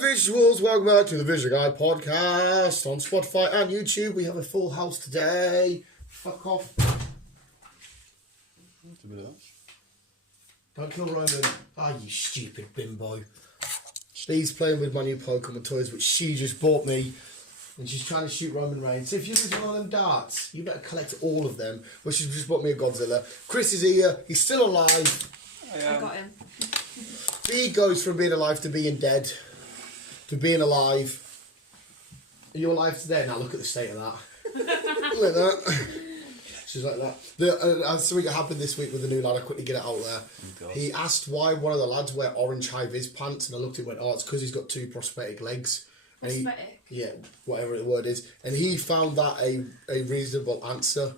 Visuals, welcome back to the Vision Guy podcast on Spotify and YouTube. We have a full house today. Fuck off. Don't kill Roman. Ah, you stupid bimbo. She's playing with my new Pokemon toys, which she just bought me. And she's trying to shoot Roman Reigns. So if you use one of them darts, you better collect all of them. Well, she's just bought me a Godzilla. Chris is here. He's still alive. I got him. He goes from being alive to being dead. To being alive. Are you alive today? Now look at the state of that. Look at that. She's like that. Something happened this week with the new lad. I quickly get it out there. Oh, he asked why one of the lads wear orange high-vis pants, and I looked at him and went, oh, it's because he's got two prosthetic legs. Prosthetic? Yeah, whatever the word is. And he found that a reasonable answer.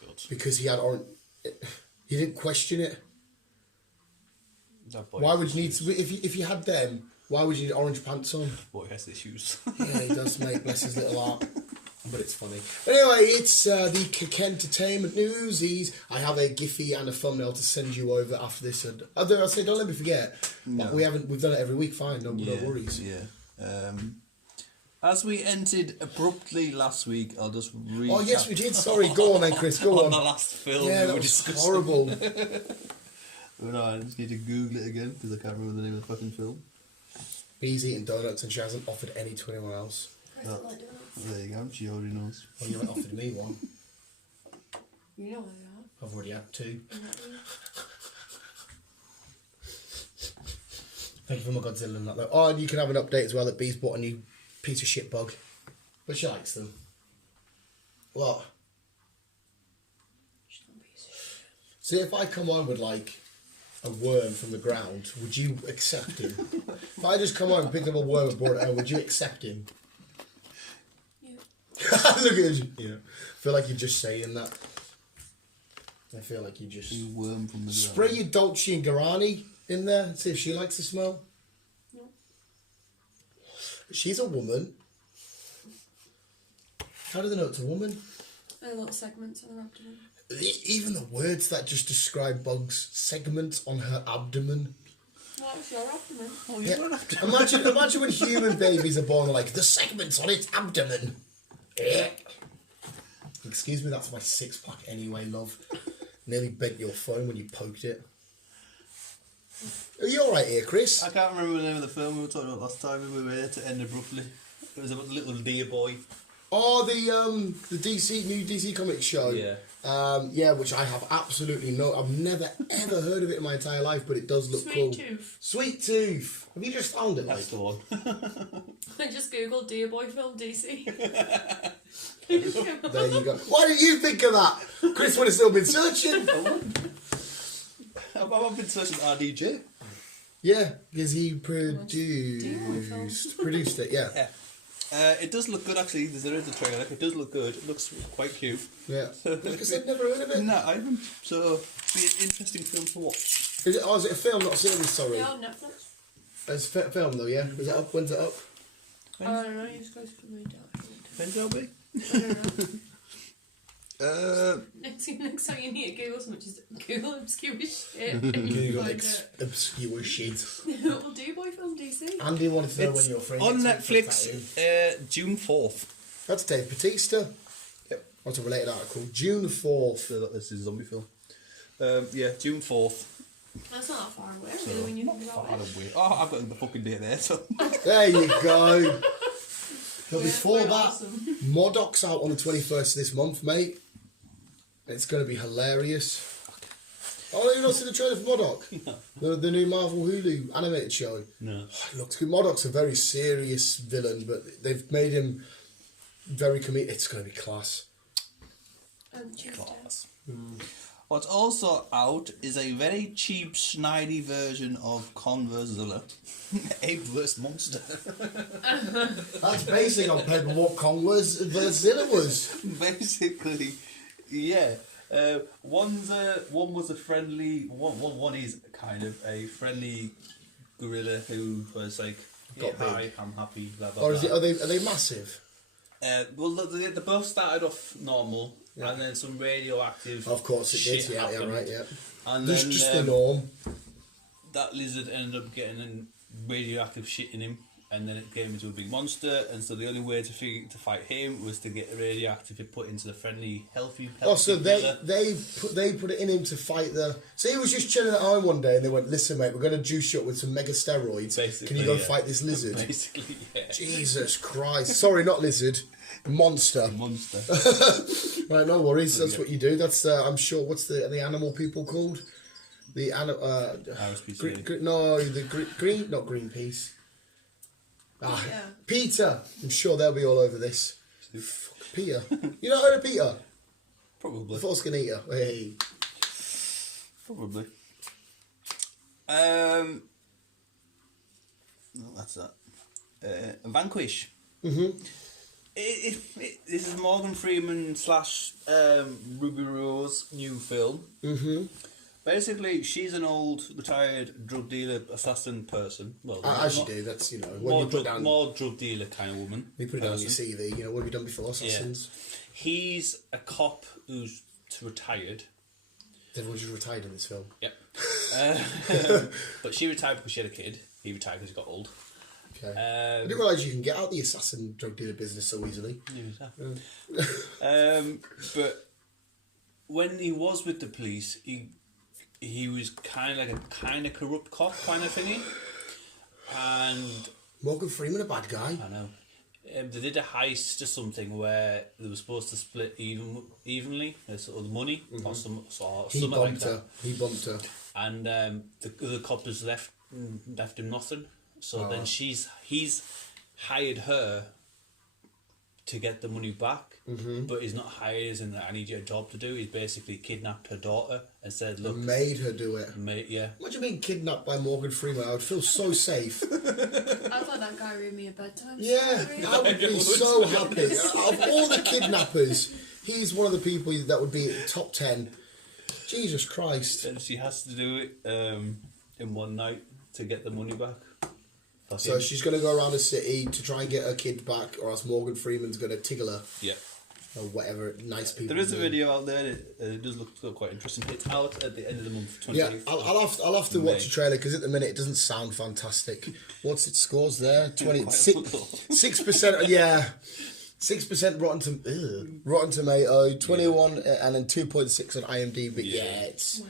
God. Because he had orange... He didn't question it. Why would you need to... If you had them... Why would you need orange pants on? Boy has issues. Yeah, he does, mate. Bless his little heart. But it's funny. Anyway, it's the Entertainment Newsies. I have a Giphy and a thumbnail to send you over after this. And I'll say, don't let me forget. No. We've done it every week. Fine, no worries. Yeah. As we ended abruptly last week, I'll just read. Oh yes, we did. Sorry, go on then, Chris. Go on. On the last film, yeah, that was horrible. No, I just need to Google it again because I can't remember the name of the fucking film. Bee's eating donuts and she hasn't offered any to anyone else. I don't like donuts. There you go, she already knows. Well, you haven't offered me one. You know I have. I've already had two. Thank you for my Godzilla and that though. Oh, and you can have an update as well that Bee's bought a new piece of shit bug. But she likes them. What? She's not a piece of shit. See, if I come on with like a worm from the ground, would you accept him? If I just come on and picked up a worm and brought it home, would you accept him? Yeah. Look at you. Yeah. I feel like you're just saying that. I feel like you just... You worm from the ground. Spray your Dolce and Gabbana in there and see if she likes the smell. No. She's a woman. How do they know it's a woman? Little segments on her abdomen. Even the words that just describe bugs, segments on her abdomen. Well, that was your abdomen. Oh, you don't have to. Imagine when human babies are born, like, the segments on its abdomen. Excuse me, that's my six-pack anyway, love. Nearly bent your phone when you poked it. Are you alright here, Chris? I can't remember the name of the film we were talking about last time. We were here to end abruptly. It was about the little deer boy. Oh, the new DC Comics show. Yeah. Yeah, which I have absolutely I've never ever heard of it in my entire life, but it does look cool. Sweet Tooth. Sweet Tooth. Have you just found it? That's the one. I just googled Dear Boy Film DC. There you go. Why did you think of that? Chris would have still been searching. I've been searching RDJ. Yeah, because he produced it. Yeah. It does look good actually. There is a trailer. It does look good. It looks quite cute. Yeah. Because I've never heard of it. No, I haven't. So it'll be an interesting film to watch. Is it a film, not a series? Sorry. Yeah, on Netflix. It's a film though. Yeah. Is it up? When's it up? I don't know. You just guys can read out. When's it be? I don't know. Next time you need to Google something, just Google obscure shit. Google obscure shit. We'll do Boy Film DC. Andy wanted to know when you're free. On Netflix, June 4th. That's Dave Bautista. Yep. That's a related article. June 4th. So this is a zombie film. Yeah, June 4th. That's not that far away, really, when you think about it. Oh, I've got the fucking date there, so. There you go. But Yeah, before we're that, awesome. Modoc's out on the 21st of this month, mate. It's going to be hilarious. Oh, you've not seen the trailer for Modoc? No. The new Marvel Hulu animated show? No. It looks good. Modoc's a very serious villain, but they've made him very comedic. It's going to be class. Class. What's also out is a very cheap, snidey version of Conversezilla, a worst monster. That's basing on paper what Conversezilla was. Basically, yeah. One was a friendly. One is kind of a friendly gorilla who was like, yeah, hi, I'm happy. Blah, blah, Or blah. are they massive? Well, they both started off normal, and then some radioactive. Of course it shit did. Yeah, happened. right. Yeah. And That's then just the norm. that lizard ended up getting radioactive shit in him, and then it came into a big monster. And so the only way to fight him was to get the radioactive put into the friendly, healthy. Oh, so gorilla. they put it in him to fight the. So he was just chilling at home one day, and they went, "Listen, mate, we're going to juice you up with some mega steroids. Basically, Can you go and fight this lizard?" Basically, yeah. Jesus Christ! Sorry, not lizard, monster. Monster. Right, no worries. That's what you do. That's I'm sure. What's the animal people called? The RSPCA. no, the green, not Greenpeace. Ah, Yeah. Peter. I'm sure they'll be all over this. Fuck, Peter. You not heard of Peter? Probably. The Forskin Eater. Hey. Probably. No, that's that. Vanquish. Mhm. This is Morgan Freeman / Ruby Rose new film. Mhm. Basically, she's an old retired drug dealer assassin person. Well, As you do. That's when more, you put down. more drug dealer kind of woman. You put it down on your person. CV. What have you done before, assassins? He's a cop who's retired. Everyone just retired in this film. Yep. But she retired because she had a kid. He retired because he got old. Okay. I didn't realise you can get out the assassin drug dealer business so easily. But when he was with the police, he was kind of like a corrupt cop kind of thingy. And Morgan Freeman, a bad guy. I know. They did a heist or something where they were supposed to split evenly, sort of the money, or something like that. He bumped her. And the cop just left him nothing. So then he's hired her to get the money back, but he's not hired as in that I need your job to do. He's basically kidnapped her daughter and said, "Look, Made her do it. yeah." Imagine being kidnapped by Morgan Freeman. I would feel so safe. I'd like that guy read me a bedtime Yeah, story. I would be so happy. Of all the kidnappers, he's one of the people that would be top 10. Jesus Christ. And she has to do it in one night to get the money back. So she's going to go around the city to try and get her kid back, or else Morgan Freeman's going to tickle her. Yeah. Or whatever nice people There is a do. video out there. It does look quite interesting. It's out at the end of the month. Yeah, 20th I'll have to May. watch the trailer because at the minute it doesn't sound fantastic. What's its scores there? Quite 6%. Yeah, 6% Rotten Tomato, 21 and then 2.6 on IMDb. But yeah, it's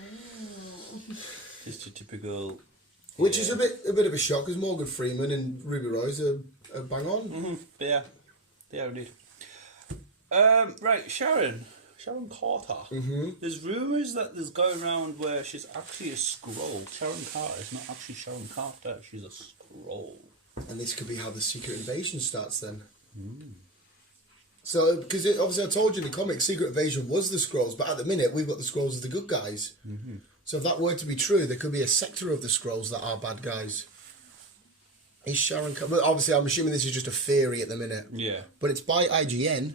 Just a typical. which is a bit of a shock because Morgan Freeman and Ruby Rose are bang on. Mm-hmm. Yeah, they are indeed. Right, Sharon Carter. Mm-hmm. There's rumours that there's going around where she's actually a scroll. Sharon Carter is not actually Sharon Carter. She's a scroll. And this could be how the Secret Invasion starts then. So, because obviously I told you in the comics, Secret Invasion was the Skrulls, but at the minute we've got the Skrulls as the good guys. Mm-hmm. So if that were to be true, there could be a sector of the Skrulls that are bad guys. Is Sharon Carter... Well, obviously I'm assuming this is just a theory at the minute. Yeah. But it's by IGN.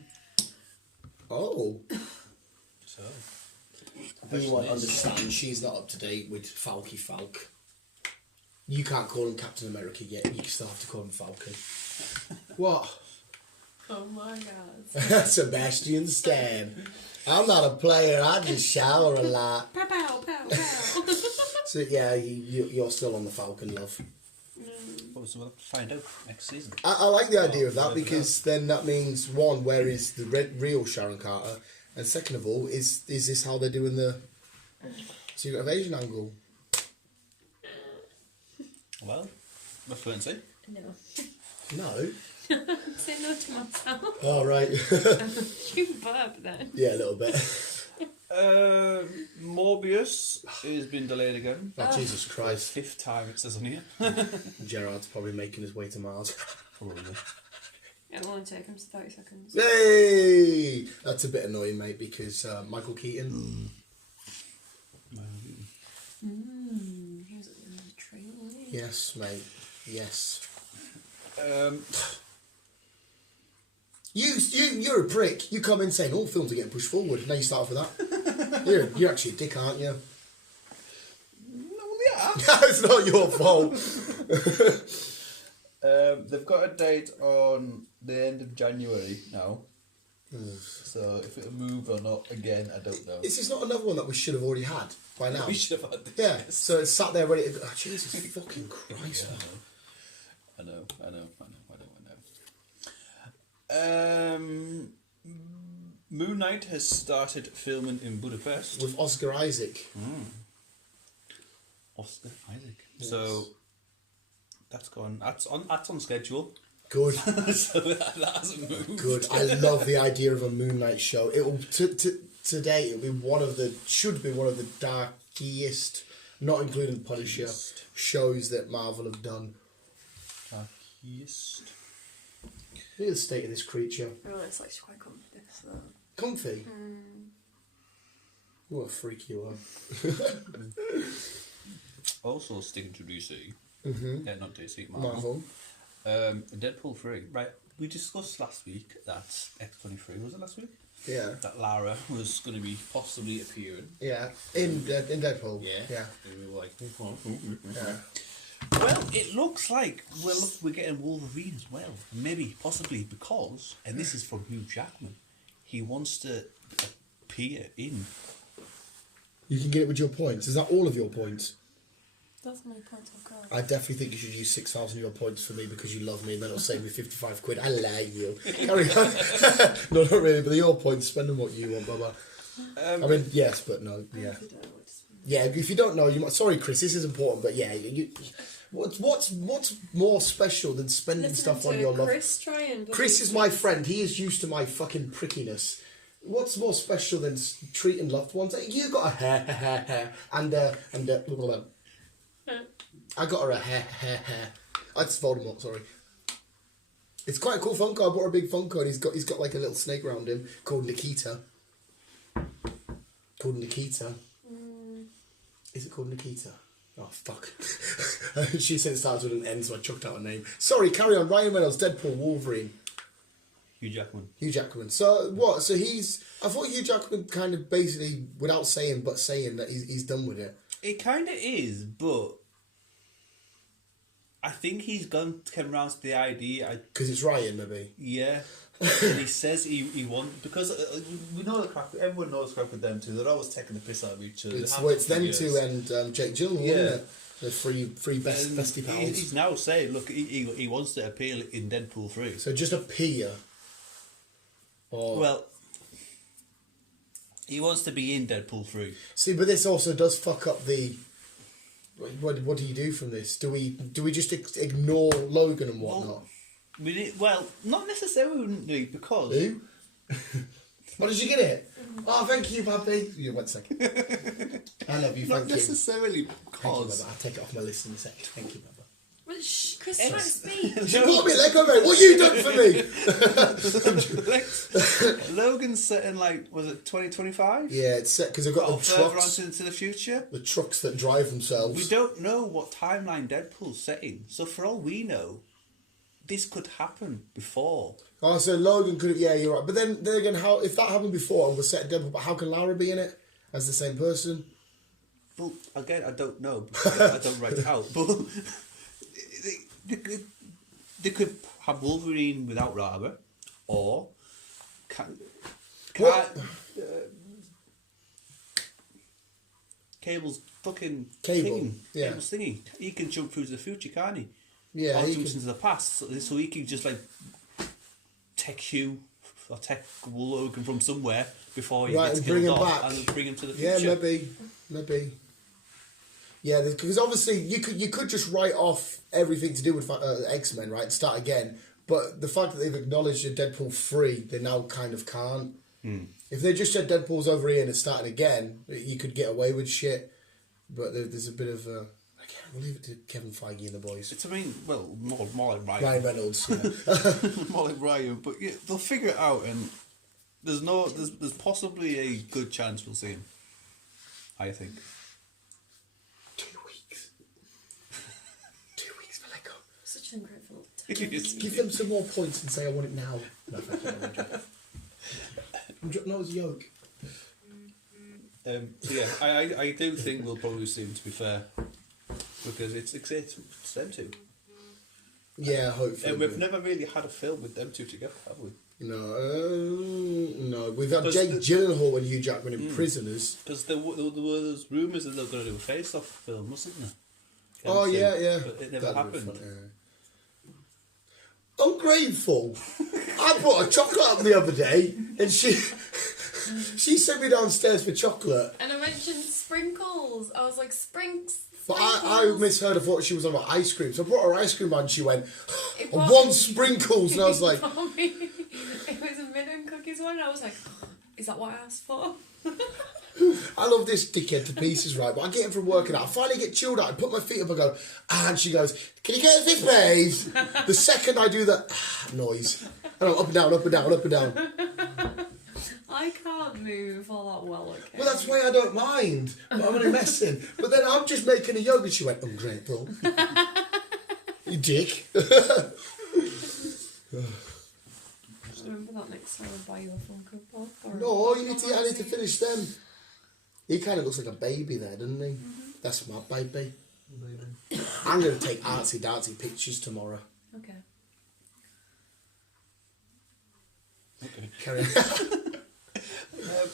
Oh. So. You won't understand, she's not up to date with Falky Falk. You can't call him Captain America yet, you still have to call him Falcon. What? Oh my god. Sebastian Stan. I'm not a player, I just shower a lot. Pow pow pow pow. So yeah, you're still on the Falcon, love. We'll find out next season. I like the idea of that because then that means, one, where is the real Sharon Carter? And second of all, is this how they're doing the Secret Invasion angle? Well, we're fluency. No. No. Say no to myself. Oh, right. You burp then. Yeah, a little bit. Morbius has been delayed again. Oh, Jesus Christ. Fifth time it says on here. Gerard's probably making his way to Mars. Probably. It'll only take him 30 seconds. Hey! That's a bit annoying, mate, because Michael Keaton. He was in the trailer, wasn't he? Yes, mate. Yes. You're a prick. You come in saying all films are getting pushed forward. Now you start off with that. You're actually a dick, aren't you? No, yeah. It's not your fault. They've got a date on the end of January now So if it'll move or not, again, I don't know. Is this not another one that we should have already had by now? We should have had this. Yeah, so it's sat there ready to go. Oh, Jesus fucking Christ, Yeah, man. I know. Moon Knight has started filming in Budapest. With Oscar Isaac. Oscar Isaac. So that's gone. That's on schedule. Good. So that hasn't moved. Good. I love the idea of a Moon Knight show. It will today. It'll be should be one of the darkest, not including Punisher, shows that Marvel have done. Darkest. Look at the state of this creature. Oh, it's actually quite comfy. So. Comfy. What a freak you are. Also sticking to DC. Yeah, not DC. Marvel. Deadpool 3. Right. We discussed last week that X-23, was it last week? Yeah. That Lara was going to be possibly appearing. Yeah. In Deadpool. Yeah. Yeah. And we were like, Yeah. well, it looks like we're getting Wolverine as well. Maybe, possibly because, and this is from Hugh Jackman, he wants to appear in. You can get it with your points. Is that all of your points? That's my point of God. I definitely think you should use 6,000 of your points for me because you love me and then it'll save me 55 quid. I like you. Carry on. No, not really, but your points, spend them what you want, blah, blah. I mean, yes, but no, yeah. Yeah, if you don't know, you might. Sorry, Chris, this is important, but yeah, what's more special than spending stuff on your love? Chris is my friend. He is used to my fucking prickiness. What's more special than treating loved ones? You got a hair, and blah, blah, blah. I got her a hair. That's Voldemort. Sorry. It's quite a cool Funko. I bought a big Funko, and he's got like a little snake around him called Nikita. Is it called Nikita? Oh, fuck. She said it starts with an N, so I chucked out a name. Sorry, carry on. Ryan Reynolds, Deadpool, Wolverine. Hugh Jackman. So, what? So I thought Hugh Jackman kind of basically, without saying, but saying that he's done with it. It kind of is, but I think he's come around to the idea. Because it's Ryan, maybe? Yeah. And he says he wants, because we know the crap, everyone knows crap with them two. They're always taking the piss out of each other. It's them two and Jake Gyllenhaal, isn't it? The three bestie pals. He's now saying, look, he wants to appear in Deadpool 3. So just appear. Or... Well, he wants to be in Deadpool 3. See, but this also does fuck up the... What do you do from this? Do we just ignore Logan and whatnot? Well, not necessarily, because... Who? What, did you get it? Oh, thank you, Pappy. You, 1 second. I love you, Not thank you. necessarily Thank you, because... I'll take it off my list in a sec. Thank you, Baba. Well, Chris, trying to speak. She bought me a Lego, mate. What you done for me? Logan's set in, like, was it 2025? Yeah, it's set because I've got the further trucks. on into the future. The trucks that drive themselves. We don't know what timeline Deadpool's set in, so for all we know, this could happen before. Oh, so Logan could. Yeah, you're right. But then again, how if that happened before and was set in Deadpool, but how can Lara be in it as the same person? Well, again, I don't know because I don't write it out. But they could have Wolverine without Lara, or Cable's fucking thingy. Yeah. Cable's thingy. He can jump through to the future, can't he? Yeah, or he jumps can... into the past, so he can just like take Hugh or take Logan from somewhere before he gets bring killed him off, back. and bring him to the Yeah, future. maybe. Yeah, because obviously you could just write off everything to do with X-Men, right, and start again. But the fact that they've acknowledged in Deadpool 3, they now kind of can't. If they just said Deadpool's over here and it's starting again, you could get away with shit. But there's a bit of a... We'll leave it to Kevin Feige and the boys. It's, I mean, well, more like Ryan. Ryan Reynolds, yeah. More like Ryan, but yeah, they'll figure it out, and there's possibly a good chance we'll see him. I think. 2 weeks. 2 weeks for Lego. Such an ungrateful. Give them some more points and say I want it now. No, thank you. No, it's a yoke. So yeah, I do think we'll probably see him, to be fair, because it's them two. Yeah, hopefully. And we've never really had a film with them two together, have we? No. We've had Because Jake Gyllenhaal and Hugh Jackman in Prisoners. Because there was rumours that they were going to do a face-off film, wasn't there? Oh, yeah. But it never That'd be happened. fun, yeah. Ungrateful. I brought a chocolate up the other day, and she sent me downstairs for chocolate. And I mentioned sprinkles. I was like, sprinkles. But I misheard. I thought she was on about ice cream. So I brought her ice cream and she went, It I was- want sprinkles. And I was like, It was a mint and cookies one. And I was like, is that what I asked for? I love this dickhead to pieces, right? But I get him from working out. I finally get chilled out. I put my feet up and go, and she goes, can you get us this, please? The second I do that noise. And I'm up and down, up and down, up and down. I can't move all that well, okay? Well, that's why I don't mind. But I'm only messing. But then I'm just making a yoga. She went, ungrateful. You dick. Just remember that next time I buy you a Funko Pop. Or No, I need to finish them. He kind of looks like a baby there, doesn't he? That's my baby. I'm going to take artsy-dartsy pictures tomorrow. Okay. Okay. Carry on.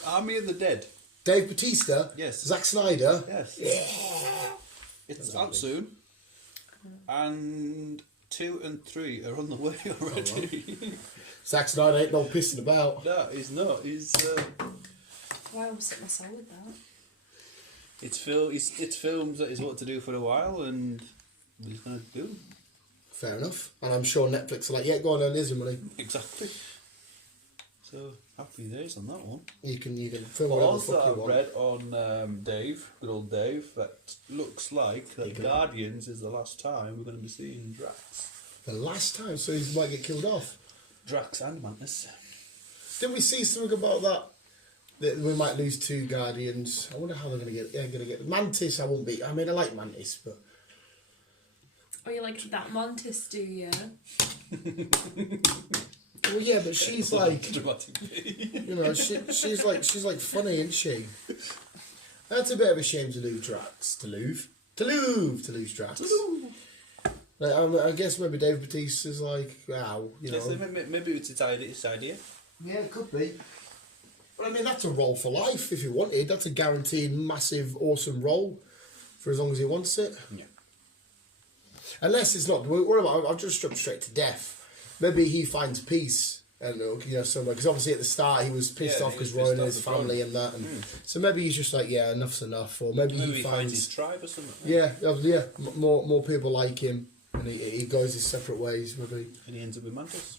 Army of the Dead. Dave Bautista. Yes. Zack Snyder. Yes. Yeah. It's out soon. And 2 and 3 are on the way already. Zack Snyder ain't no pissing about. No, he's not. He's Why would I sit my soul with that? it's films that he's wanted to do for a while, and he's gonna do them. Fair enough. And I'm sure Netflix are like, yeah, go on, earn his money. Exactly. So happy days on that one. You can film But whatever the also, fuck you I've want. read on Dave, good old Dave, that looks like that Guardians is the last time we're going to be seeing Drax. The last time, so he might get killed off. Drax and Mantis. Didn't we see something about that? That we might lose 2 Guardians. I wonder how they're going to get. They're going to get Mantis. I won't be. I mean, I like Mantis, but Oh, you like that Mantis, do you? well, yeah, but she's like, Dramatic. you know, she's like funny, isn't she? That's a bit of a shame to lose Drax. To lose Drax. Like, I guess maybe Dave Bautista's like, wow, you know. Yes, maybe it's his idea. Yeah, it could be. But I mean, that's a role for life if he wanted. That's a guaranteed, massive, awesome role for as long as he wants it. Yeah. Unless it's not. What about? I've just jumped straight to death. Maybe he finds peace, and you know, somewhere. Because obviously at the start he was pissed off because Rowan and his family and that, and so maybe he's just like, yeah, enough's enough. Or maybe he finds his tribe or something. yeah, more people like him, and he goes his separate ways. Maybe. And he ends up with Mantis.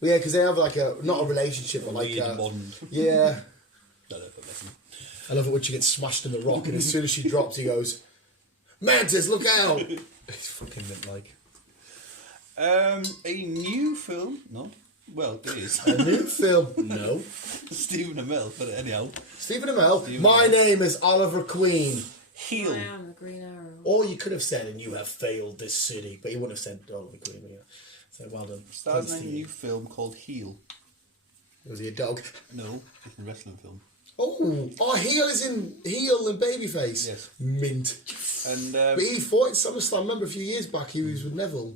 Well, yeah, because they have like not a relationship, but like Weird bond. yeah. No, but listen. I love it when she gets smashed in the rock, and as soon as she drops, he goes, "Mantis, look out!" It's fucking mint like. A new film? No. Well, it is. A new film? No. Stephen Amell, but anyhow. Stephen Amell. Stephen My Amell. name is Oliver Queen. Heel. I am the Green Arrow. Or you could have said, "And you have failed this city," but you wouldn't have said Oliver Queen. Yeah. So well done. Stars Thanks in a to new you. film called Heel. Was he a dog? No, it's a wrestling film. Oh, heel is in heel and babyface. Yes. Mint. And But he fought at SummerSlam. I remember a few years back he was with Neville.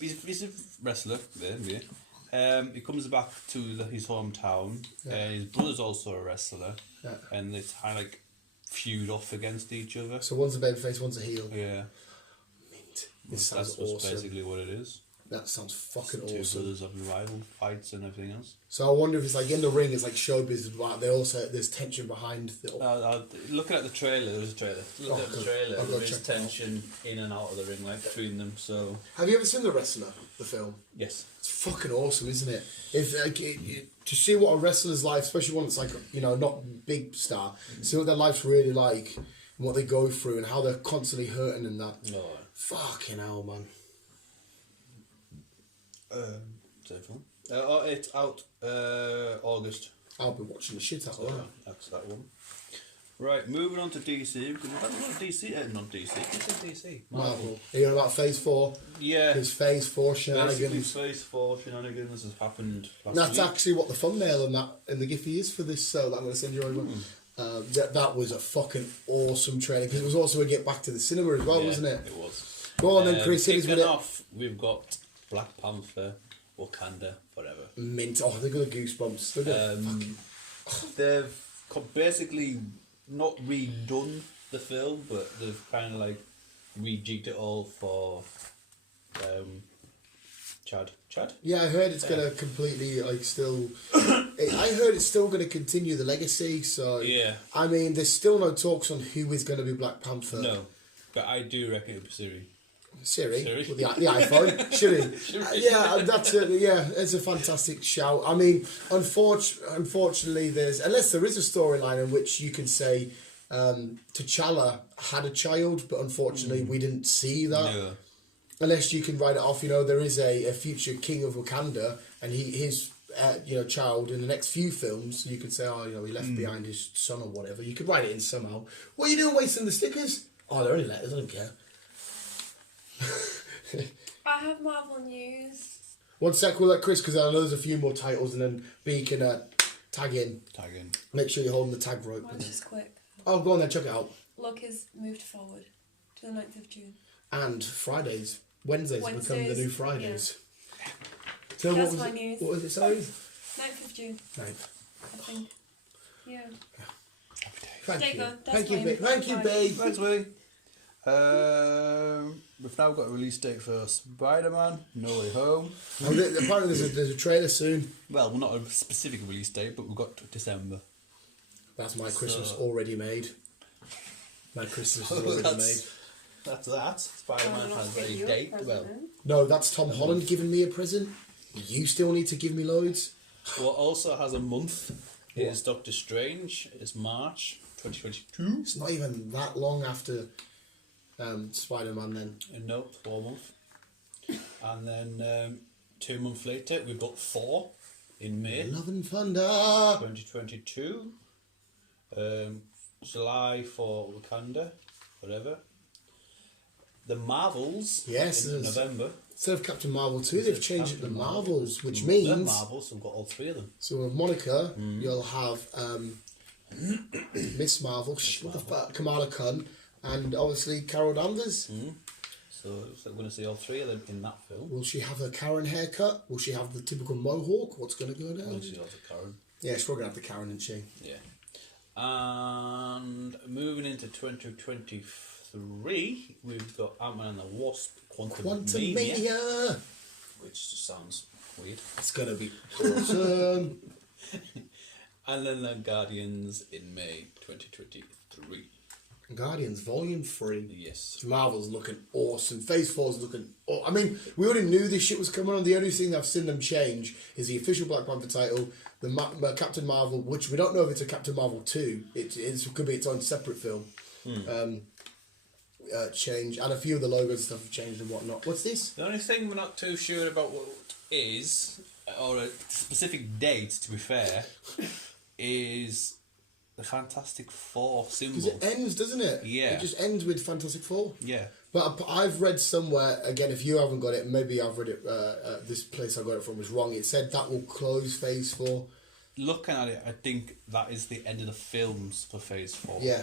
he's a wrestler. There. He comes back to his hometown. Yeah. His brother's also a wrestler, Yeah. and they kind of like feud off against each other. So one's a babyface, one's a heel. Yeah, Mint. This sounds that's awesome. basically what it is. That sounds fucking Two awesome. brothers having rival fights and everything else. So I wonder if it's like in the ring, it's like showbiz, but they also there's tension behind the. Looking at the trailer, there was a trailer. Looking at the trailer, I've got there to is check that out. tension in and out of the ring, like between them. So Have you ever seen The Wrestler, the film? yes, It's fucking awesome, isn't it? If like, to see what a wrestler's life, especially one that's like not big star, see what their life's really like, and what they go through, and how they're constantly hurting and that. no. Fucking hell, man. Same film. It's out August. I'll be watching the shit out of that. That's that one. Right, moving on to DC because we've had a lot of DC. Not DC. What's DC? Marvel. Are you on about Phase 4? Yeah. Because Phase 4 Basically, shenanigans. Phase 4 shenanigans has happened last That's week. actually what the thumbnail and the Giphy is for this, so that I'm going to send you over. That was a fucking awesome trailer because it was also a get back to the cinema as well, Yeah, wasn't it? It was. Go on then, Chris. Hit us with Kicking it. off, we've got Black Panther Wakanda, whatever. Mint. Oh, they've got the goosebumps. They're gonna They've basically not redone the film, but they've kind of like rejigged it all for Chad. Yeah, I heard it's gonna completely like still. I heard it's still gonna continue the legacy. So Yeah. I mean, there's still no talks on who is gonna be Black Panther. No, but I do reckon it'll be Siri. Siri? Siri? With the iPhone. Siri. Yeah, that's a, yeah, it's a fantastic shout. I mean, unfortunately, unless there is a storyline in which you can say T'Challa had a child, but unfortunately we didn't see that. No. Unless you can write it off, there is a future king of Wakanda, and his child in the next few films. You could say, he left behind his son or whatever. You could write it in somehow. What are you doing, wasting the stickers? Oh, they're only letters. I don't care. I have Marvel news. 1 sec, we'll let Chris, because I know there's a few more titles, and then B can tag in. Make sure you're holding the tag rope. Mine's just quick. Oh, go on then, check it out. Loki's moved forward to the 9th of June. And Wednesdays become the new Fridays. Yeah. So That's my news. What was it, sorry? 9th of June, 9th. I think. Yeah. Thank There you you. go, that's Thank you, mine. babe. Thank you, babe. Thanks, Willie. We've now got a release date for Spider-Man No Way Home. Apparently there's a trailer soon. Well, not a specific release date, but we've got December. That's my Christmas already made. My Christmas is already made. That's that. Spider-Man not has give a you a date. present Well, then. No, that's Tom Holland giving me a present. You still need to give me loads. what also has a month is Doctor Strange. It's March 2022. It's not even that long after Spider-Man then. Nope, 4 months. And then 2 months later, we've got Thor in May Love and Thunder. 2022. July for Wakanda, whatever. The Marvels Yes, in there's- November. Instead of Captain Marvel 2, they've changed it to Captain Marvels, which The means... Marvels, we've got all 3 of them. So with Monica, you'll have Miss Marvel, what the fuck, Kamala Khan, and obviously Carol Danvers. So it looks like we're going to see all 3 of them in that film. Will she have a Karen haircut? Will she have the typical mohawk? What's going to go down? We'll see all the Karen. Yeah, she's probably going to have the Karen, isn't she? Yeah. And moving into 2023, we've got Ant-Man and the Wasp, Quantumania! which just sounds weird. It's going to be awesome. And then the Guardians in May 2023. Guardians Volume 3. Yes. Marvel's looking awesome. Phase 4's looking... I mean, we already knew this shit was coming on. The only thing I've seen them change is the official Black Panther title, the Captain Marvel, which we don't know if it's a Captain Marvel 2. It could be its own separate film. Change. And a few of the logos and stuff have changed and whatnot. What's this? The only thing we're not too sure about what is, or a specific date to be fair, is the Fantastic Four symbol. Because it ends, doesn't it? Yeah. It just ends with Fantastic Four. Yeah. But I've read somewhere, again, if you haven't got it, maybe I've read it, this place I got it from was wrong. It said that will close Phase 4. Looking at it, I think that is the end of the films for Phase 4. Yeah.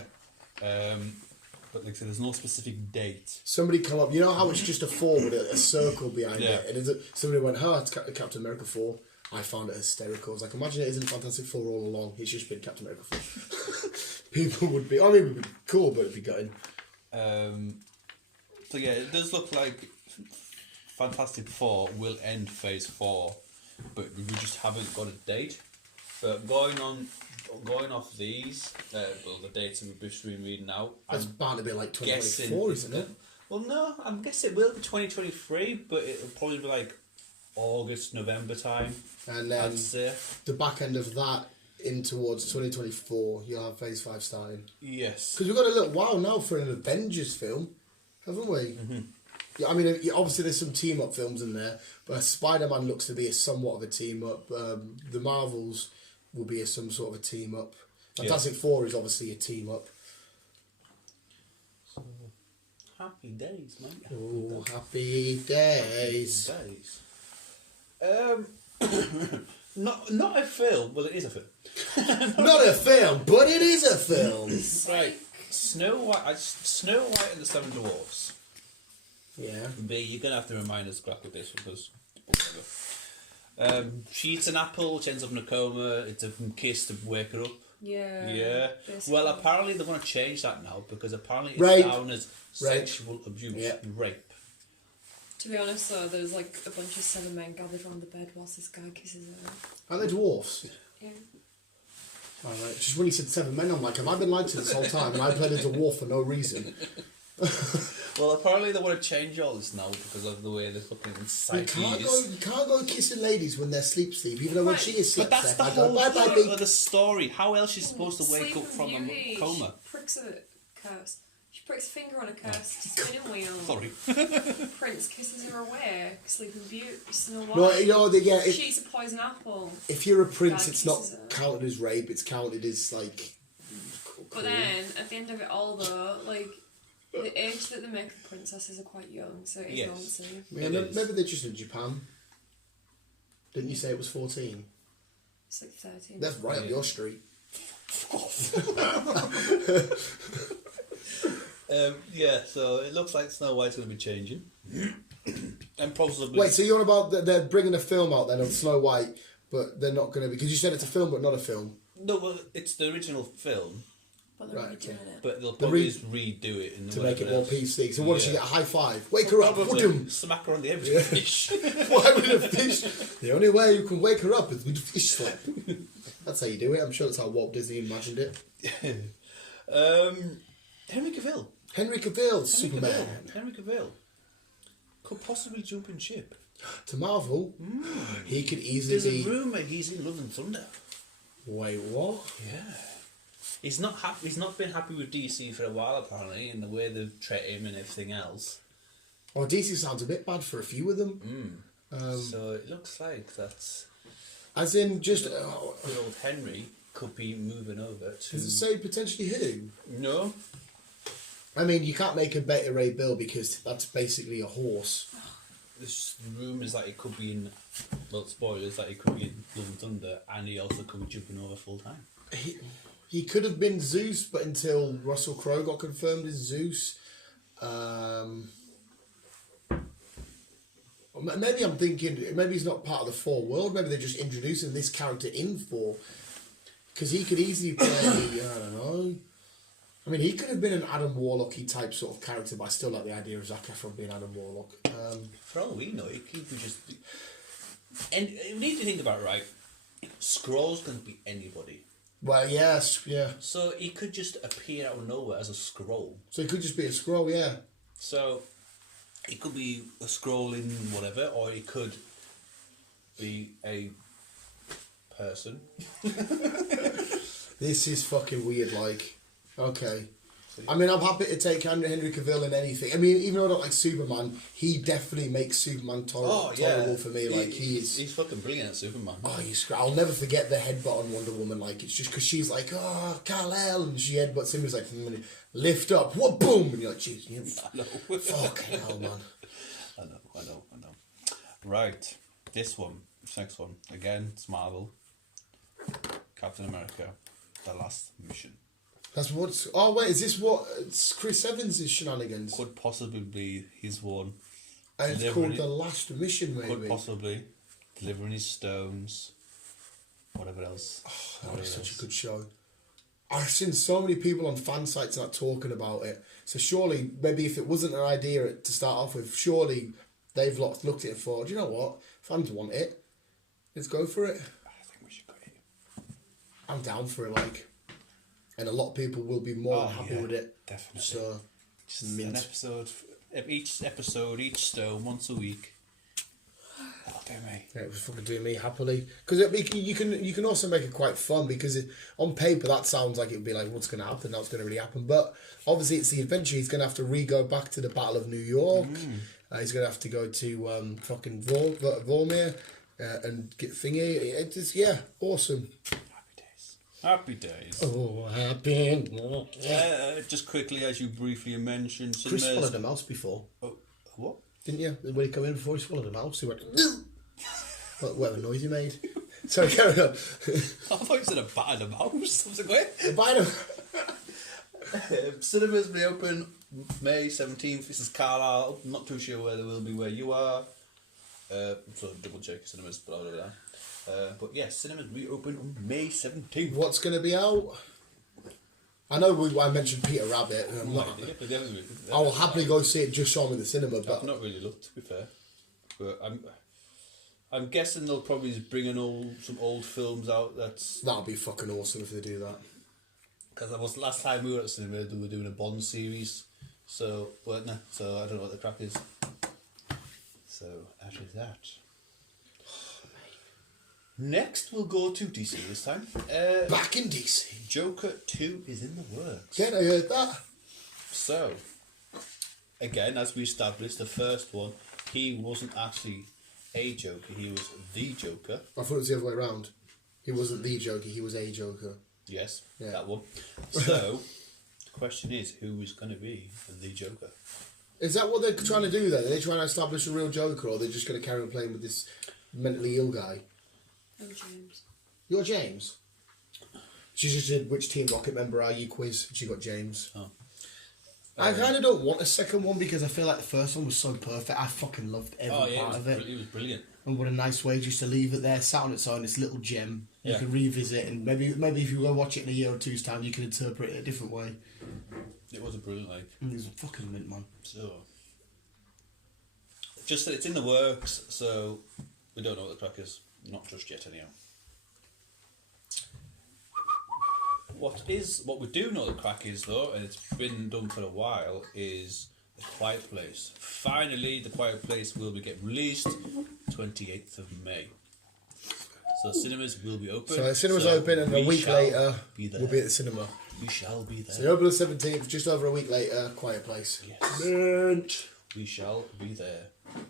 But like I said, there's no specific date. Somebody come up, you know how it's just a 4 with a circle behind Yeah. it? And somebody went, it's Captain America 4. I found it hysterical. I was like, imagine it isn't Fantastic Four all along. It's just been Captain America 4. People would be, it would be cool, but it'd be gutting. So yeah, it does look like Fantastic Four will end Phase 4, but we just haven't got a date. But going off these, well, the dates we've just been reading out, That's I'm bound to be like guessing 2024, isn't it? Well, no, I'm guessing it will be 2023, but it'll probably be like August, November time. And then I'd say. the back end of that in towards 2024, you'll have Phase 5 starting. Yes. Because we've got a little while now for an Avengers film, haven't we? Mm-hmm. Yeah, I mean, obviously there's some team-up films in there, but Spider-Man looks to be somewhat of a team-up. The Marvels will be some sort of a team-up. Fantastic Four is obviously a team-up. So, happy days, mate. Oh, happy days. Not a film. Well, it is a film. Not a film, but it is a film. Right. Snow White and the Seven Dwarfs. Yeah. B, you're gonna have to remind us back with this because whatever. She eats an apple, she ends up in a coma. It's a kiss to wake her up. Yeah. Yeah. basically. Well, apparently they want to change that now because apparently it's Rape. down as sexual abuse, Yeah. rape. To be honest, though, there's like a bunch of 7 men gathered around the bed whilst this guy kisses her. Are they dwarfs? Yeah. Alright, just when he said 7 men, I'm like, have I been lied to this whole time? And I played a dwarf for no reason. Well, apparently they want to change all this now because of the way the fucking society is. You can't go kissing ladies when they're sleep, even though when Right, she is But sleep, that's the I whole go, bye-bye, point big. of the story. How else is she supposed to wake up Sleeping from a Beauty, coma? She pricks a curse. She pricks a finger on a cursed spinning wheel. Sorry. Prince kisses her away. Sleeping Beauty, Snow White. No, you know, if, She eats a poison apple. if you're a prince, Guy it's not kisses her. counted as rape, it's counted as, like... But then, at the end of it all, though, like, the age that they make the princesses are quite young, so it's Yes. nonsense. Yeah, It maybe, is. maybe they're just in Japan. Didn't you say it was 14? It's like 13. That's right up Yeah. your street. Yeah, so it looks like Snow White's going to be changing. And possibly... Wait, so you're on about they're bringing a film out then of Snow White, but they're not going to be... Because you said it's a film, but not a film. No, well, it's the original film, But they're Right, redoing okay. it. but they'll The probably re- just redo it in the To way make it that more else. PC. So what does she Yeah. get? A high five? Wake her up! Probably Would'em. smack her on the head with Yeah. a fish. Why would a fish? The only way you can wake her up is with a fish slap. That's how you do it. I'm sure that's how Walt Disney imagined it. Henry Cavill. Henry Cavill, Superman. Henry Cavill could possibly jump in ship. To Marvel, he could easily There's be... a rumour he's in Love and Thunder. Wait, what? Yeah. He's not happy. He's not been happy with DC for a while, apparently, in the way they've treated him and everything else. Oh, DC sounds a bit bad for a few of them. So it looks like that's As in, just... good old Henry could be moving over to. does it say potentially who? No. I mean, you can't make a Beta Ray Bill because that's basically a horse. There's rumours that he could be in. Well, spoilers that he could be in Love and Thunder, and he also could be jumping over full time. He could have been Zeus, but until Russell Crowe got confirmed as Zeus. Maybe I'm thinking, maybe he's not part of the Four World. Maybe they're just introducing this character in for... Because he could easily play, I don't know... I mean, he could have been an Adam Warlock-y type sort of character, but I still like the idea of Zac Efron being Adam Warlock. For all we know, he could be just. And we need to think about it, right. Skrull's can be anybody. Well, yes, yeah. So he could just appear out of nowhere as a Skrull. So he could just be a Skrull, yeah. So he could be a Skrull in whatever, or he could be a person. This is fucking weird, like... Okay. I mean, I'm happy to take Henry Cavill in anything. I mean, even though I don't like Superman, he definitely makes Superman tolerable for me. Like, he's fucking brilliant at Superman. Oh, I'll never forget the headbutt on Wonder Woman. Like, it's just because she's like, oh, Kal-El, and she headbutts him. He's like, lift up, what, boom, and you're like, jeez, you I know. fucking hell, man. I know. Right, this next one. Again, it's Marvel. Captain America, The Last Mission. That's what's. Oh wait, is this what it's Chris Evans' shenanigans? Could possibly be his one. And it's delivering called it- The Last Mission, maybe. Could possibly. Delivering his stones. Whatever else. That was such a good show. I've seen so many people on fan sites not talking about it. So surely, maybe if it wasn't an idea to start off with, surely they've looked at it and thought, do you know what? Fans want it. Let's go for it. I think we should go here. I'm down for it, like. And a lot of people will be more than happy with it. Definitely. So, Just mint. an episode, each stone, once a week. That'll do me. Yeah, it was fucking doing me happily because you can also make it quite fun because on paper that sounds like it would be like what's going to happen, what's going to really happen, but obviously it's the adventure. He's going to have to go back to the Battle of New York. He's going to have to go to fucking Vormir and get thingy. It's just, awesome. Happy days. Oh, happy. Just quickly, as you briefly mentioned, Chris cinemas- swallowed a mouse before, Oh, what? didn't you? When he came in before, he swallowed a mouse. He went. Whatever noise he made. Sorry, carry on. I thought you said a bat and a mouse. I was like, wait. Bite him. Cinemas may open May 17th. This is Carlisle. I'm not too sure where they will be where you are. So double check cinemas, blah blah blah. But yeah, cinemas reopen on May 17th. What's going to be out? I know I mentioned Peter Rabbit. And I'm not, I will happily go see it just so I'm in the cinema. But I've not really looked, to be fair. But I'm guessing they'll probably bring some old films out. That'll be fucking awesome if they do that. Because last time we were at the cinema, they were doing a Bond series. So, weren't they? So I don't know what the crack is. So that is that. Next, we'll go to DC this time. Back in DC. Joker 2 is in the works. Yeah, I heard that. So, again, as we established, the first one, he wasn't actually a Joker, he was the Joker. I thought it was the other way around. He wasn't the Joker, he was a Joker. Yes, Yeah. that one. So, the question is, who is going to be the Joker? Is that what they're trying to do then? Are they trying to establish a real Joker, or are they just going to carry on playing with this mentally ill guy? Oh, James. You're James? She just did which Team Rocket member are you quiz. She got James. Oh. I kind of don't want a second one because I feel like the first one was so perfect. I fucking loved every part of it. It was brilliant. And what a nice way just to leave it there, sat on its own, this little gem. You Yeah. can revisit, and maybe if you go watch it in a year or two's time, you can interpret it a different way. It was a brilliant, like. And it was a fucking mint, man. So, just that it's in the works, so we don't know what the crack is. Not just yet, anyhow. What we do know the crack is, though, and it's been done for a while, is The Quiet Place. Finally, The Quiet Place will be getting released 28th of May. So cinemas will be open. So the cinema's open, and a we week shall later, be there. we'll be at the cinema. We shall be there. So they open on the 17th, just over a week later, Quiet Place. Yes. Mint. We shall be there.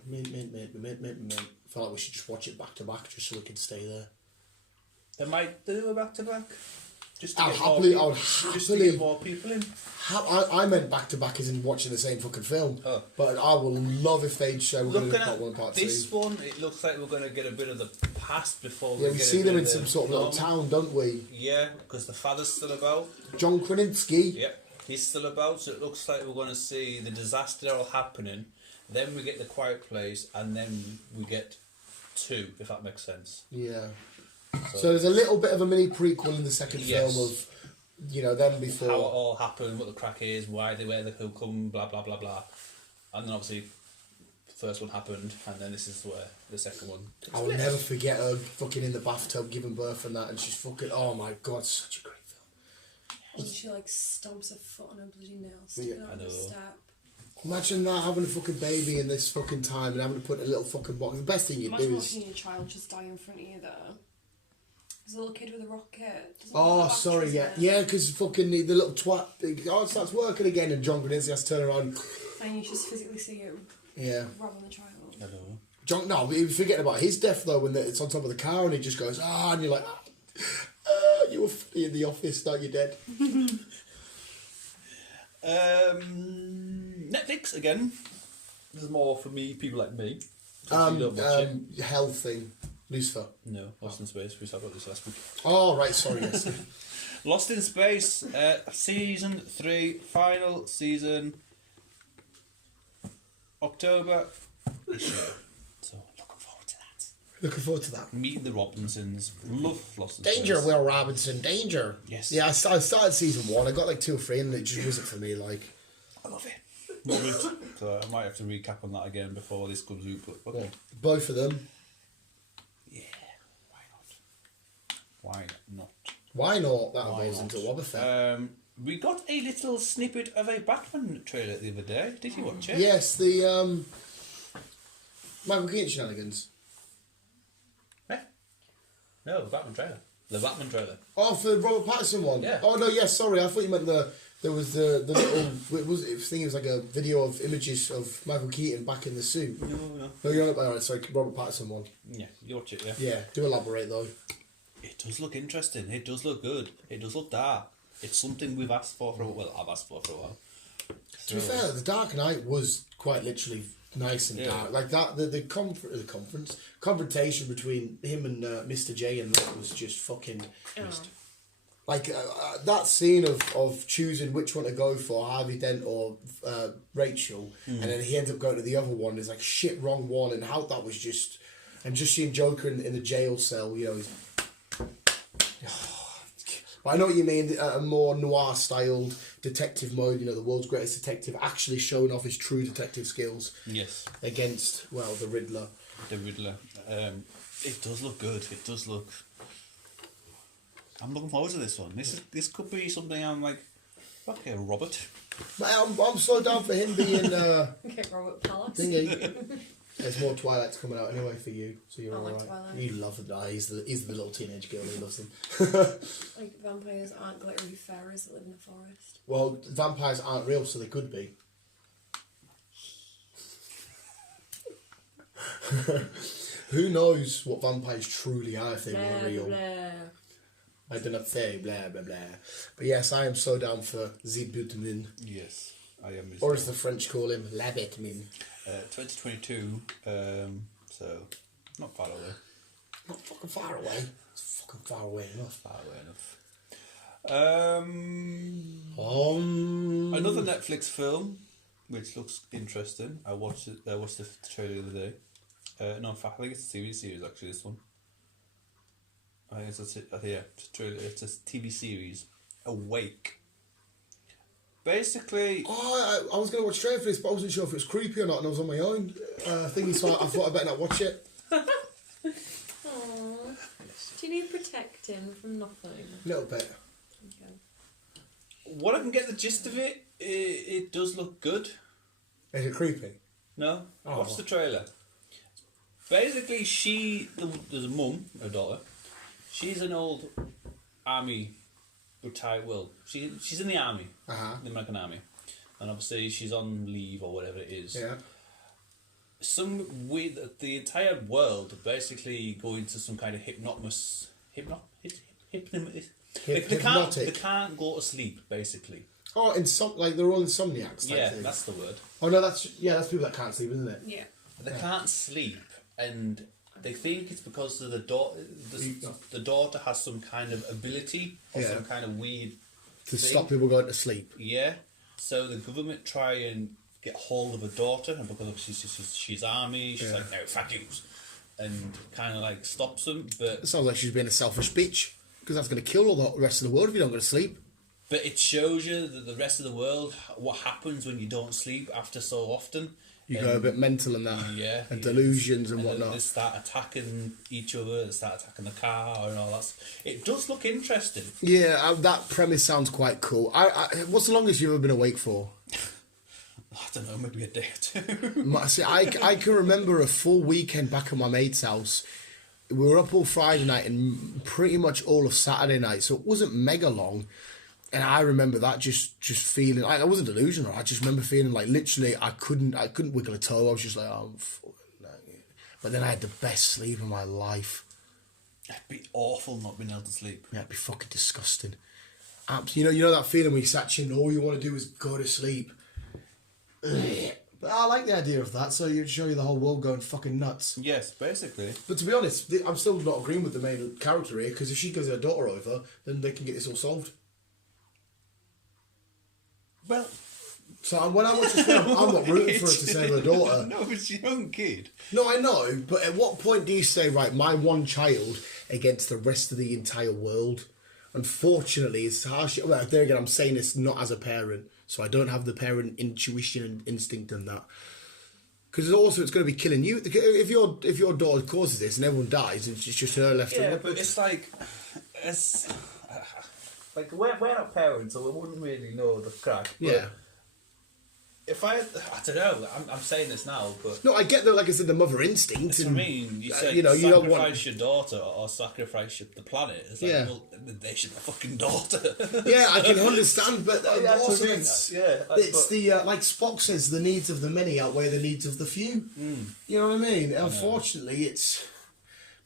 Mint. I feel like we should just watch it back to back just so we can stay there. They might do a back to back. Just to I get would more people, happily. just to get more people in. I meant back to back as in watching the same fucking film. Oh. But I will love if they'd show we're going to Looking do part at one and part this two. one, it looks like we're going to get a bit of the past before Yeah, we get see a bit them of in the some sort of little film. town, don't we? Yeah, because the father's still about. John Krasinski. Yep, he's still about. So it looks like we're going to see the disaster all happening. Then we get The Quiet Place, and then we get 2, if that makes sense. Yeah. So there's a little bit of a mini prequel in the second Yes. film of, them before. How it all happened, what the crack is, where they could come, blah blah blah blah, and then obviously the first one happened, and then this is where the second one. I will never forget her fucking in the bathtub giving birth and that, and she's fucking. Oh my god, such a great film. And she like stomps her foot on her bloody nail, Yeah, sticking out I on the know. step. Imagine that, having a fucking baby in this fucking time and having to put a little fucking box. The best thing you Imagine do is. watching your child just die in front of you though. There's a little kid with a rocket. Doesn't Oh, have a sorry, battery, yeah. isn't it? Yeah, because fucking the little twat. Oh, it starts working again, and John Krasinski has to turn around. And you just physically see it Yeah. robbing the child. I don't know. John, no, but you're forgetting about his death though when it's on top of the car and he just goes, and you're like, you were funny in the office, now you're dead. Netflix again. This is more for me, people like me. Since you don't watch it. Health thing, Lucifer. No, Lost in Space. We talked about this last week. Oh, right, sorry, yes. Lost in Space, season 3, final season, October this year. So looking forward to that. Looking forward to that. Meeting the Robinsons. Love Lost in Danger, Space. Will Robinson, danger. Yes. Yeah, I started season 1. I got like 2 or 3 and it just wasn't for me, like. I love it. Love it. So I might have to recap on that again before this comes out. But okay. Both of them. Yeah. Why not? Why not? That Why goes not? into Boba Fett. We got a little snippet of a Batman trailer the other day. Did you watch it? Yes, the Michael Keaton shenanigans. Eh? No, the Batman trailer. The Batman trailer. Oh, for the Robert Pattinson one. Yeah. Oh no, yes. Sorry, I thought you meant there was the little. It was like a video of images of Michael Keaton back in the suit. No. No, you're not. Alright, sorry, Robert Pattinson one. Yeah, you watch it, yeah. Yeah, do elaborate though. It does look interesting. It does look good. It does look dark. It's something we've asked for a while. Well, I've asked for a while. To be fair, the Dark Knight was quite literally nice and Yeah. dark. Like that, the confrontation between him and Mr. J and that was just fucking. Oh. Like that scene of choosing which one to go for, Harvey Dent or Rachel, and then he ends up going to the other one. Is like shit, wrong one, and how that was just, and just seeing Joker in the jail cell, you know. I know what you mean. A more noir styled detective mode, you know, the world's greatest detective actually showing off his true detective skills. Yes. Against the Riddler. The Riddler. It does look good. It does look. I'm looking forward to this one. This could be something I'm like, okay, Robert. I'm so down for him being. Okay, Robert Palace. Thingy. There's more Twilight's coming out anyway for you, so you're I like alright. Twilight. You love the guy. He's the little teenage girl who loves them. Like vampires aren't glittery fairies that live in the forest. Well, vampires aren't real, so they could be. Who knows what vampires truly are if they were real? Blah. I do not say blah blah blah. But yes, I am so down for the Butmin. Yes, I am. Or as the French call him, La Bête-Mine. 2022, so not far away. Not fucking far away. It's fucking far away enough. Far away enough. Another Netflix film, which looks interesting. I watched it. I watched the trailer the other day. No, in fact, I think it's a TV series actually. This one. I think it's it's a trailer. It's a TV series. Awake. Basically, I was going to watch trailer for this, but I wasn't sure if it was creepy or not, and I was on my own thingy, so I thought I better not watch it. Aww. Do you need protecting from nothing? A little bit. Okay. what I can get the gist of it, it does look good. Is it creepy? No, Oh. watch the trailer. Basically, there's a mum, her daughter. She's an old army retired. Well, she's in the army, the American army, and obviously she's on leave or whatever it is. Yeah. The entire world basically go into some kind of hypnotic. They can't go to sleep basically. Oh, they're all insomniacs. Yeah, thing. that's the word. Oh no, that's people that can't sleep, isn't it? Yeah. They can't sleep, and they think it's because of the daughter. The daughter has some kind of ability or some kind of weird To thing. stop people going to sleep. Yeah. So the government try and get hold of her daughter, and because she's army, she's like, no, fuck yous, and kind of like stops them. But It sounds like she's being a selfish bitch, because that's going to kill all the rest of the world if you don't go to sleep. But it shows you that the rest of the world, what happens when you don't sleep after so often. You go a bit mental and that. Yeah. And delusions and then whatnot. They start attacking each other, they start attacking the car and all that. It does look interesting. Yeah, that premise sounds quite cool. What's the longest you've ever been awake for? I don't know, maybe a day or two. See, I can remember a full weekend back at my mate's house. We were up all Friday night and pretty much all of Saturday night, so it wasn't mega long. And I remember that just feeling, I wasn't delusional. I just remember feeling like literally I couldn't wiggle a toe. I was just like, oh, but then I had the best sleep of my life. It'd be awful not being able to sleep. Yeah, it'd be fucking disgusting. You know that feeling when you sat in and all you want to do is go to sleep. But I like the idea of that. So you show you the whole world going fucking nuts. Yes, basically. But to be honest, I'm still not agreeing with the main character here, because if she gives her daughter over, then they can get this all solved. Well, so when I watch this film, I'm not rooting for her to save her daughter. No, it's your own kid. No, I know, but at what point do you say, right, my one child against the rest of the entire world? Unfortunately, it's harsh. Well, there again, I'm saying this not as a parent, so I don't have the parent intuition and instinct and that. Because also, it's going to be killing you. If your daughter causes this and everyone dies, and it's just her left. Yeah, but it's like, we're not parents, so we wouldn't really know the crack. But Yeah. If I don't know. I'm saying this now, but No, I get that. Like I said, the mother instinct. that's what I mean. You say you don't sacrifice want. your daughter or sacrifice the planet. It's like, Yeah. well, they should have a fucking daughter. Yeah, I can understand, but Yeah, that's also what I mean. it's But- the like Spock says, the needs of the many outweigh the needs of the few. You know what I mean? Unfortunately, it's.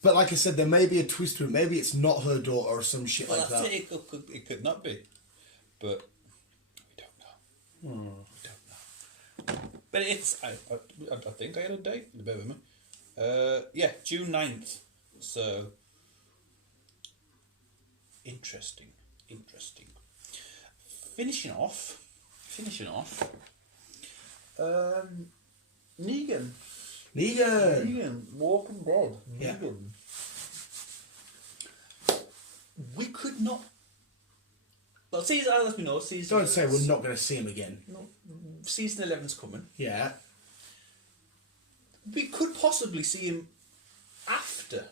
But like I said, there may be a twist to it. Maybe it's not her daughter or some shit Well, like that's that. it could not be, but we don't know. We don't know. But it's I think I had a date. Bear with me. Yeah, June 9th. So interesting. interesting. Finishing off. Negan. Walking Dead. Yeah. Negan. We could not. Well, season. Let me know. Season. Don't say we're not going to see him again. No, season 11's coming. Yeah. We could possibly see him after.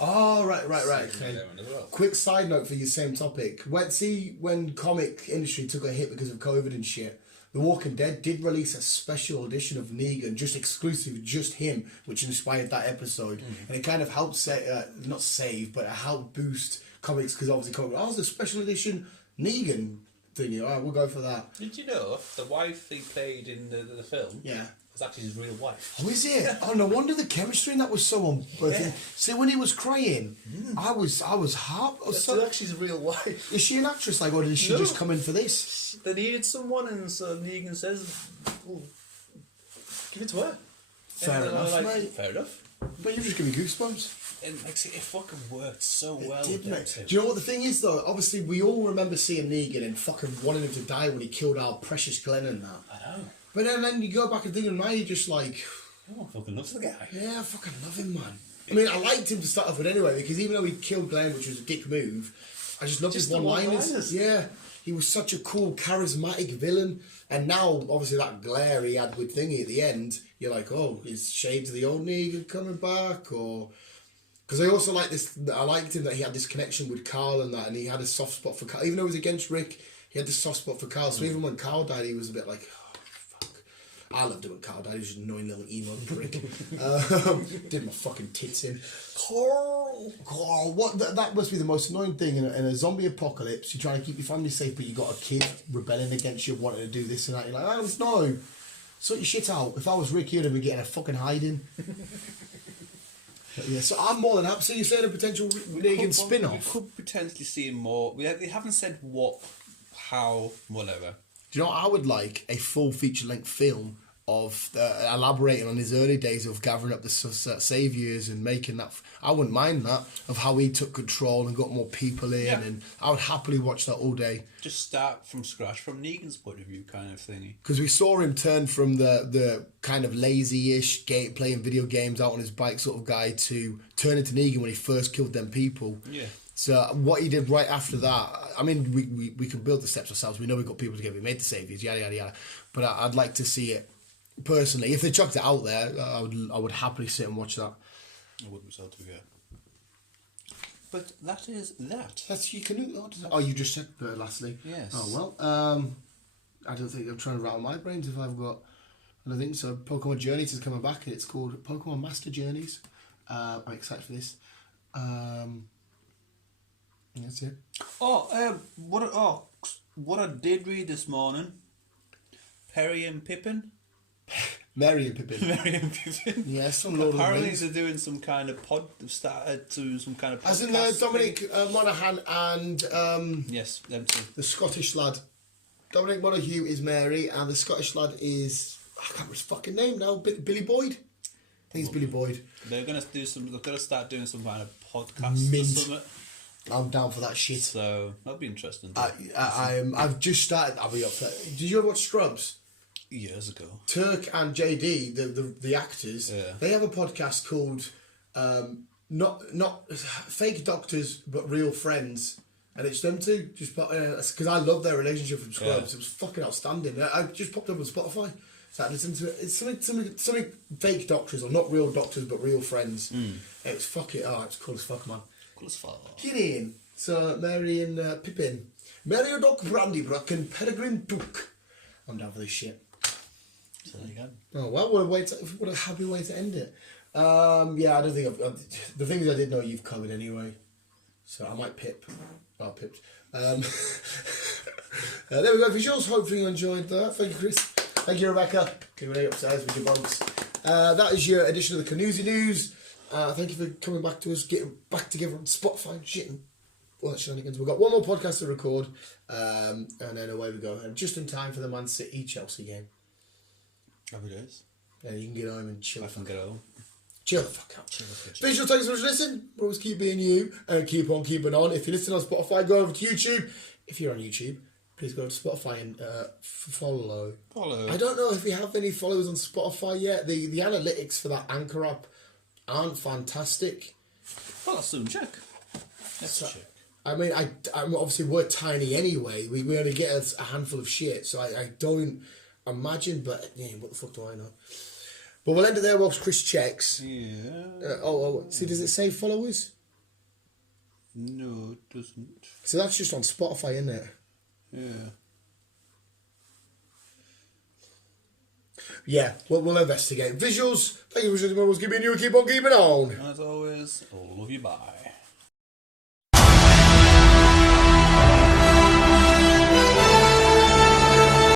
Oh, right. Season Okay. 11 as well. Quick side note for your same topic. When comic industry took a hit because of COVID and shit, The Walking Dead did release a special edition of Negan, just exclusive, just him, which inspired that episode. And it kind of helped not save, but it helped boost comics, because obviously comics, there's a special edition Negan thing. Alright, we'll go for that. Did you know the wife he played in the film? Yeah. Was actually his real wife. Oh, is it? Oh, no wonder the chemistry in that was so on. Yeah. See, when he was crying, I was heart. So actually his real wife. Is she an actress, like, or did she No. just come in for this? They needed someone, and so Negan says, well, give it to her. Fair And enough, they're mate. Fair enough. But you just give me goosebumps. And like, see, it fucking worked so well. Did, with them mate. two. Do you know what the thing is, though? Obviously, we all remember seeing Negan and fucking wanting him to die when he killed our precious Glenn and that. I know. But then you go back and think of him now, you're just like, Oh, I fucking love the guy. yeah, I fucking love him, man. I mean, I liked him to start off with anyway, because even though he killed Glenn, which was a dick move, I just loved his Just the one-liners. one-liners. Yeah, he was such a cool, charismatic villain. And now, obviously, that glare he had with Thingy at the end, you're like, oh, is shades of the old Negan coming back? Or... Because I also like this, I liked him that he had this connection with Carl and that, and he had a soft spot for Carl. Even though he was against Rick, he had this soft spot for Carl. So even when Carl died, he was a bit like, oh, fuck. I loved it when Carl died. He was just an annoying little emo prick. Did my fucking tits in. Carl, what? That must be the most annoying thing in a zombie apocalypse. You're trying to keep your family safe, but you got a kid rebelling against you, wanting to do this and that. You're like, no, sort your shit out. If I was Rick, you'd have been getting a fucking hiding. Yeah, so I'm more than happy. So you're saying a potential Negan spin-off? We could potentially see him more. They haven't said what, how, whatever. Do you know what I would like? A full feature-length film of elaborating on his early days of gathering up the saviours and making that. I wouldn't mind that, of how he took control and got more people in, Yeah. and I would happily watch that all day. Just start from scratch, from Negan's point of view, kind of thingy. Because we saw him turn from the kind of lazy-ish playing video games out on his bike sort of guy to turn into Negan when he first killed them people. Yeah. So what he did right after that, I mean, we can build the steps ourselves. We know we've got people together. We made the saviours, yada yada yada. But I'd like to see it personally. If they chucked it out there, I would happily sit and watch that. I wouldn't sell to go. But that is that. That's you can. Oh, you just said lastly. Yes. Oh well. I don't think I'm trying to rattle my brains if I've got. I don't think so. Pokemon Journeys is coming back, and it's called Pokemon Master Journeys. I'm excited for this. That's it. What I did read this morning. Perry and Pippin. Mary and Pippin. Merry and Pippin. Yeah, some Lord of the Apparently Rings. they're doing some kind of started to some kind of As in podcast Dominic thing. Monaghan and Yes, them two. the Scottish lad. Dominic Monaghan is Mary, and the Scottish lad is I can't remember his fucking name now. Billy Boyd. I think it's Billy Boyd. They're gonna do some. They're gonna start doing some kind of podcast Mint. or something. I'm down for that shit. So that'll be interesting. I've just started. I'll be up for that. Did you ever watch Scrubs? Years ago. Turk and JD, the actors, Yeah. they have a podcast called not Fake Doctors but Real Friends, and it's them two. Just because I love their relationship from Scrubs, Yeah. it was fucking outstanding. I just popped up on Spotify. So I listened to it. It's something fake doctors or not real doctors but real friends. It's fucking it's cool as fuck, man. Cool as fuck. Get in. So Mary and Pippin, Mary and Doc Brandybrook and Peregrine Took. I'm down for this shit. So there you go. Oh well, what a happy way to end it. Yeah, I don't think the things I did know you've covered anyway, so I might pip. Oh, pipped. There we go. Visuals. Hopefully you enjoyed that. Thank you, Chris. Thank you, Rebecca. You're way upstairs with your bugs. That is your edition of the Canoozy News. Thank you for coming back to us, getting back together on Spotify and shit and all that shenanigans. We've got one more podcast to record, and then away we go. And just in time for the Man City Chelsea game. Happy days. Yeah, you can get home and chill. I can get home. Chill the fuck out. Special thanks for listening. We'll always keep being you and keep on keeping on. If you're listening on Spotify, go over to YouTube. if you're on YouTube, please go to Spotify and follow. Follow. I don't know if we have any followers on Spotify yet. The analytics for that Anchor app aren't fantastic. Well, let's soon check. Let's check. I mean, I'm obviously we're tiny anyway. We only get a handful of shit, so I don't imagine. But yeah, what the fuck do I know? But we'll end it there whilst Chris checks. Yeah. See, does it say followers? No, it doesn't. So that's just on Spotify, isn't it? Yeah. Yeah, we'll investigate. Visuals, thank you for watching. Keep on keeping on. As always, love you, bye.